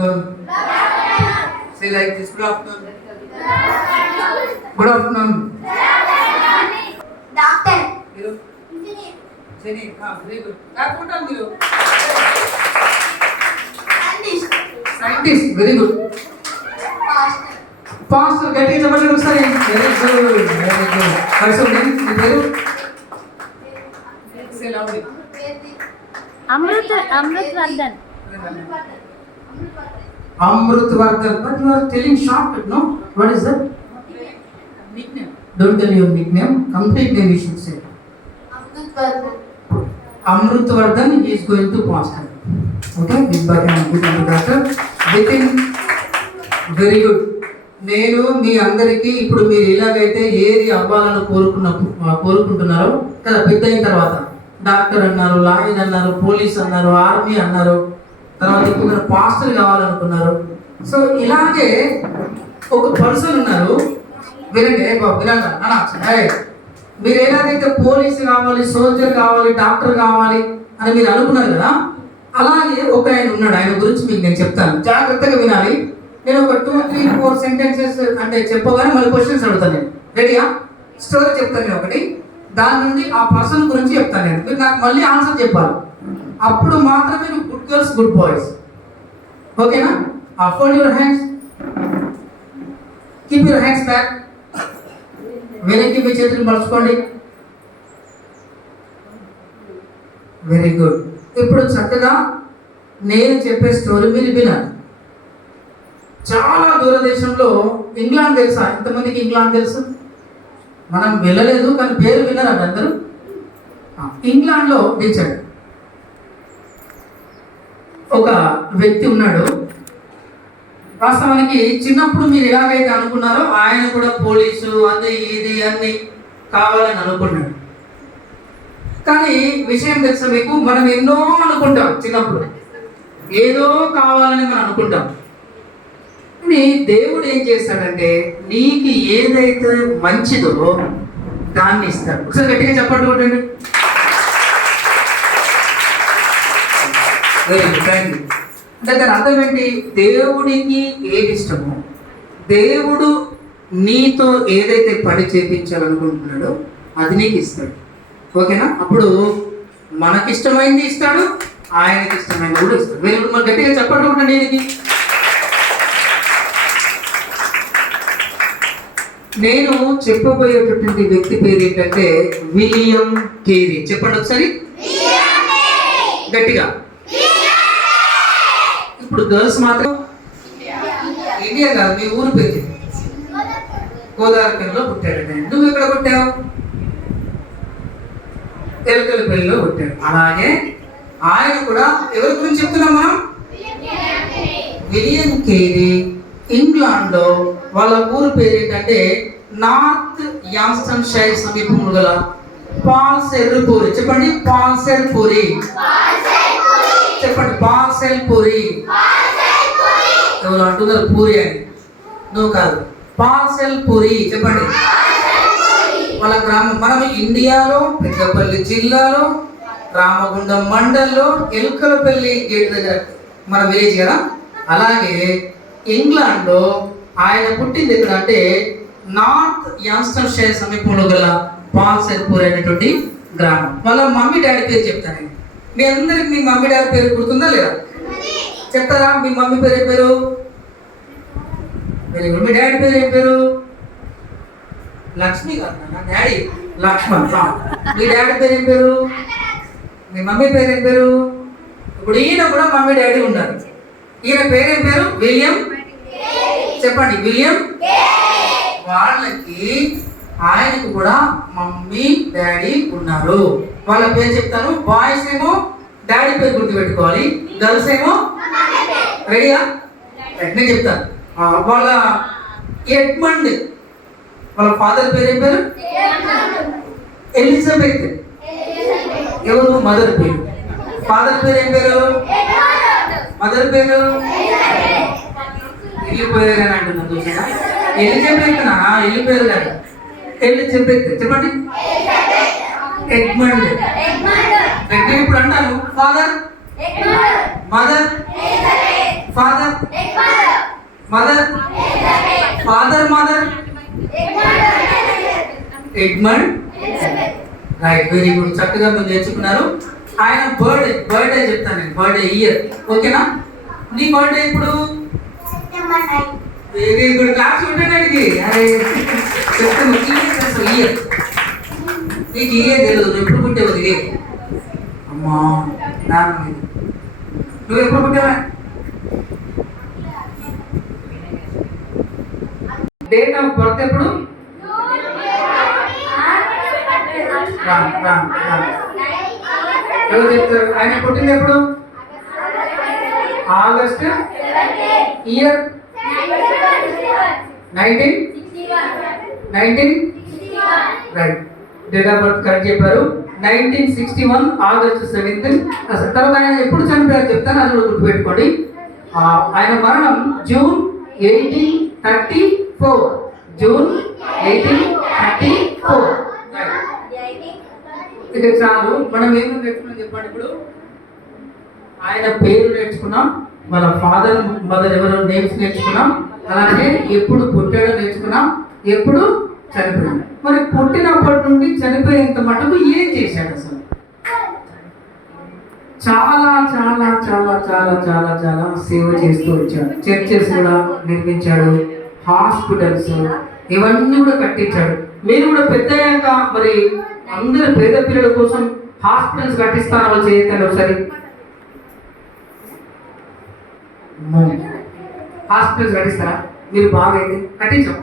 afternoon. Say like this, good afternoon. Good afternoon. Doctor. Hero. Engineer. Very good. What are you? Scientist. Very good. Pastor. Get it. Very good. Very good. What's your name? Very good. Say loudly. Amrutvardhan. Amrutvardhan. But you are telling short, no? What is that? Nickname. Don't tell your nickname. Complete name you should say. Amrutvardhan is going to pastor. Okay? This back and good to doctor. Within very good. నేను మీ అందరికీ ఇప్పుడు మీరు ఎలాగైతే ఏది అవ్వాలని కోరుకుంటున్నారో కదా, పెద్ద అయిన తర్వాత డాక్టర్ అన్నారు, లాయర్ అన్నారు, పోలీస్ అన్నారు, ఆర్మీ అన్నారు, తర్వాత ఇప్పుడు పాస్టర్ కావాలనుకున్నారు. సో ఇలాగే ఒక పర్సన్ ఉన్నారు. వినండి వినండి. మీరు ఎలాగైతే పోలీస్ కావాలి, సోల్జర్ కావాలి, డాక్టర్ కావాలి అని మీరు అనుకున్నారు కదా, అలాగే ఒక ఆయన ఉన్నాడు. ఆయన గురించి మీకు నేను చెప్తాను, జాగ్రత్తగా వినాలి. నేను ఒక 2, 3, 4 సెంటెన్సెస్ అంటే చెప్పగానే మళ్ళీ క్వశ్చన్స్ అడుగుతాను. నేను రెడీయా? స్టోరీ చెప్తాను నేను ఒకటి, దాని నుండి ఆ పర్సన్ గురించి చెప్తాను నేను. మీరు నాకు మళ్ళీ ఆన్సర్ చెప్పాలి. అప్పుడు మాత్రమే నువ్వు గుడ్ గర్ల్స్ గుడ్ బాయ్స్. ఓకేనా? Fold your hands, keep your hands back. వెనక్కి మీ చేతులు మలుచుకోండి. Very good. ఇప్పుడు చక్కగా నేను చెప్పే స్టోరీ మీరు వినాలి. చాలా దూరదేశంలో ఇంగ్లాండ్ తెలుసా? ఎంతమందికి ఇంగ్లాండ్ తెలుసు? మనం వెళ్ళలేదు కానీ పేరు విన్నారండి అందరూ. ఇంగ్లాండ్లో దించండి ఒక వ్యక్తి ఉన్నాడు. వాస్తవానికి చిన్నప్పుడు మీరు ఎలాగైతే అనుకున్నారో ఆయన కూడా పోలీసు అది ఇది అన్ని కావాలని అనుకున్నాడు. కానీ విషయం తెలుసా మీకు, మనం ఎన్నో అనుకుంటాం చిన్నప్పుడు, ఏదో కావాలని మనం అనుకుంటాం. కానీ దేవుడు ఏం చేస్తాడంటే నీకు ఏదైతే మంచిదో దాన్ని ఇస్తాడు. ఒకసారి గట్టిగా చెప్పండి కొట్టండి. అంటే దాని అర్థం ఏంటి? దేవుడికి ఏది ఇష్టమో, దేవుడు నీతో ఏదైతే పని చేయించాలనుకుంటున్నాడో అది నీకు ఇస్తాడు. ఓకేనా? అప్పుడు మనకిష్టమైంది ఇస్తాడు, ఆయనకి ఇష్టమైనది కూడా ఇస్తాడు. మీరు మనం గట్టిగా చెప్పండి కొట్టండి. దీనికి నేను చెప్పబోయేటటువంటి వ్యక్తి పేరు ఏంటంటే విలియం కేరీ. చెప్పండి ఒకసారి గట్టిగా. ఇప్పుడు గర్ల్స్ మాత్రం ఇండియా కాదు, మీ ఊరు పేరు గోదావరిలో పుట్టాడు. నువ్వు ఎక్కడ పుట్టావు? ఎలకలపల్లిలో పుట్టాడు. అలాగే ఆయన కూడా ఎవరి గురించి చెప్తున్నాం మనం? William Carey. ఇంగ్లాండ్ లో వాళ్ళ ఊరు పేరు ఏంటంటే నార్త్ యామ్స్టన్ షైర్ సమీపంలో గల పాల్సెల్పూరి. చెప్పండి పాల్సెల్పూరి. చెప్పండి పాల్సెల్పూరి. ఎవరు అంటున్నారు పూరి అని? నువ్వు కాదు, పాల్సెల్పూరి. చెప్పండి వాళ్ళ గ్రామం. మనం ఇండియాలో పెద్దపల్లి జిల్లాలో రామగుండం మండల్లో ఎలుకలపల్లి గేట్ దగ్గర మన విలేజ్ కదా. అలాగే ఇంగ్లాండ్లో ఆయన పుట్టింది ఎక్కడ అంటే నార్త్ యామ్స్టన్ షైర్ సమీపంలో గల పాల్సెల్పూర్ అనేటువంటి గ్రామం. వాళ్ళ మమ్మీ డాడీ పేరు చెప్తాను. మీ అందరికి మీ మమ్మీ డాడీ పేరు గుర్తుందా లేదా? చెప్తారా? మీ మమ్మీ పేరు ఏం పేరు? Very good. మీ డాడీ పేరు ఏం పేరు? లక్ష్మి కాదు నా డాడీ లక్ష్మణ్. మీ డాడీ పేరు ఏం పేరు? మీ మమ్మీ పేరు ఏం పేరు? ఇప్పుడు ఈయన కూడా మమ్మీ డాడీ ఉన్నారు. ఈయన పేరేం పేరు? విలియం. చెప్పండి విలియం. వాళ్ళకి ఆయనకు కూడా మమ్మీ డాడీ ఉన్నారు. వాళ్ళ పేరు చెప్తాను. బాయ్స్ ఏమో డాడీ పేరు గుర్తుపెట్టుకోవాలి, గర్ల్స్ ఏమో రెడీగా నేను చెప్తాను. వాళ్ళ ఎడ్మండ్, వాళ్ళ ఫాదర్ పేరు ఏం పేరు? ఎలిజబెత్. ఎవరు? మదర్ పేరు. ఫాదర్ పేరు ఏం పేరు? మదర్ పేరు వెళ్ళిపోయారు అని అంటున్నా. చూసినా ఎలిజబెత్ నా వెళ్ళిపోయారు కదా. ఎలిజబెత్. చెప్పండి ఎడ్మండ్. ఇప్పుడు అంటాను father, mother, father mother father mother Edmund right very good చక్కగా మీరు నేర్చుకున్నారు. ఆయన బర్త్డే చెప్తాను నేను, బర్త్డే ఇయర్ ఓకేనా? నీ బర్త్డే ఇప్పుడు వెరీ గుడ్ క్లాస్ ఉండడానికి అరే చెప్తాను ఇయర్ నీకు ఇయర్ తెలియదు, నువ్వు ఎప్పుడు పుట్టావు ఇది అమ్మా నాన్న నువ్వు ఎప్పుడు పుట్టావా? డేట్ ఆఫ్ బర్త్ ఎప్పుడు? ఎవరు చెప్తారు? ఆయన పుట్టింది ఎప్పుడు? August year 19 right date of birth correct చెప్పారు. 1961 ఆగస్ట్ 17. తర్వాత ఆయన ఎప్పుడు చనిపోయారు చెప్తాను, అది కూడా గుర్తుపెట్టుకోండి. ఆయన మరణం జూన్ 1834. జూన్ 1834. ఇక చాలు. మనం ఏమో నేర్చుకున్నాం చెప్పండి. ఇప్పుడు ఆయన పేరు నేర్చుకున్నాం, వాళ్ళ ఫాదర్ మదర్ ఎవరో నేమ్స్ నేర్చుకున్నాం, అలాగే ఎప్పుడు పుట్టాడో నేర్చుకున్నాం, ఎప్పుడు చనిపోయాడు. మరి పుట్టినప్పటి నుండి చనిపోయేంత మటుకు ఏం చేశాడు అసలు? చాలా చాలా చాలా చాలా చాలా చాలా సేవ చేస్తూ వచ్చాడు. చర్చెస్ కూడా నిర్మించాడు, హాస్పిటల్స్ ఇవన్నీ కూడా కట్టించాడు. మీరు కూడా పెద్దయ్యాక మరి అందరు పేద పిల్లల కోసం హాస్పిటల్స్ కట్టిస్తారో చేయొద్దండి ఒకసారి. హాస్పిటల్స్ కట్టిస్తారా? మీరు బాగా అయితే కట్టించాం.